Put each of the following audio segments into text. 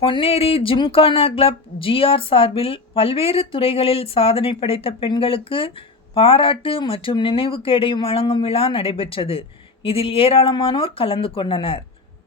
Ponneri gymkhana club GR சார்பில் பல்வேறு துறைகளில் சாதனை படைத்த பெண்களுக்கு பாராட்டு மற்றும் நினைவு கேடயம் வழங்கும் விழா நடைபெற்றது. இதில் ஏராளமானோர் கலந்து கொண்டனர்.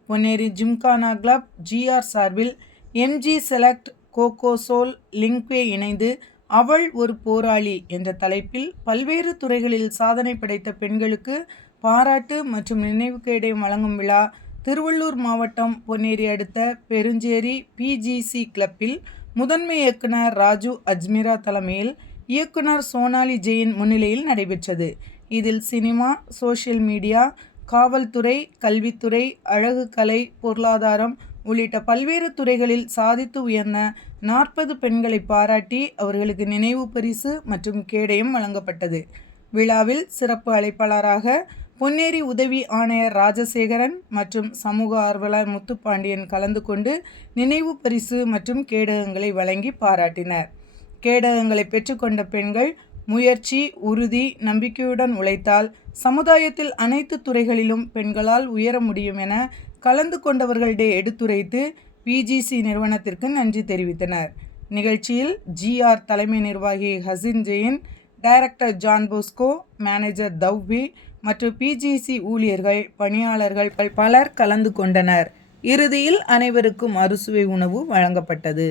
பொன்னேரி ஜிம்கானா கிளப் ஜிஆர் சார்பில் எம்ஜி செலக்ட், கோகோ சோல், லிங்க்வே இணைந்து அவள் ஒரு போராளி என்ற தலைப்பில் பல்வேறு துறைகளில் சாதனை படைத்த பெண்களுக்கு பாராட்டு மற்றும் நினைவு கேடயம் வழங்கும் விழா திருவள்ளூர் மாவட்டம் பொன்னேரி அடுத்த பெருஞ்சேரி பிஜிசி கிளப்பில் முதன்மை இயக்குனர் ராஜு அஜ்மீரா தலைமையில் இயக்குனர் சோனாலி ஜெயின் முன்னிலையில் நடைபெற்றது. இதில் சினிமா, சோஷியல் மீடியா, காவல்துறை, கல்வித்துறை, அழகு கலை, பொருளாதாரம் உள்ளிட்ட பல்வேறு துறைகளில் சாதித்து உயர்ந்த 40 பெண்களை பாராட்டி அவர்களுக்கு நினைவு பரிசு மற்றும் கேடயம் வழங்கப்பட்டது. விழாவில் சிறப்பு அழைப்பாளராக பொன்னேரி உதவி ஆணையர் ராஜசேகரன் மற்றும் சமூக ஆர்வலர் முத்துப்பாண்டியன் கலந்து கொண்டு நினைவு பரிசு மற்றும் கேடகங்களை வழங்கி பாராட்டினர். கேடகங்களை பெற்றுக்கொண்ட பெண்கள் முயற்சி, உறுதி, நம்பிக்கையுடன் உழைத்தால் சமுதாயத்தில் அனைத்து துறைகளிலும் பெண்களால் உயர முடியும் என கலந்து கொண்டவர்களிடையே எடுத்துரைத்து பிஜிசி நிறுவனத்திற்கு நன்றி தெரிவித்தனர். நிகழ்ச்சியில் ஜிஆர் தலைமை நிர்வாகி Hasin Jain, director John Bosco, manager Thavvi மற்றும் பிஜிசி ஊழியர்கள், பணியாளர்கள் பலர் கலந்து கொண்டனர். இறுதியில் அனைவருக்கும் அறுசுவை உணவு வழங்கப்பட்டது.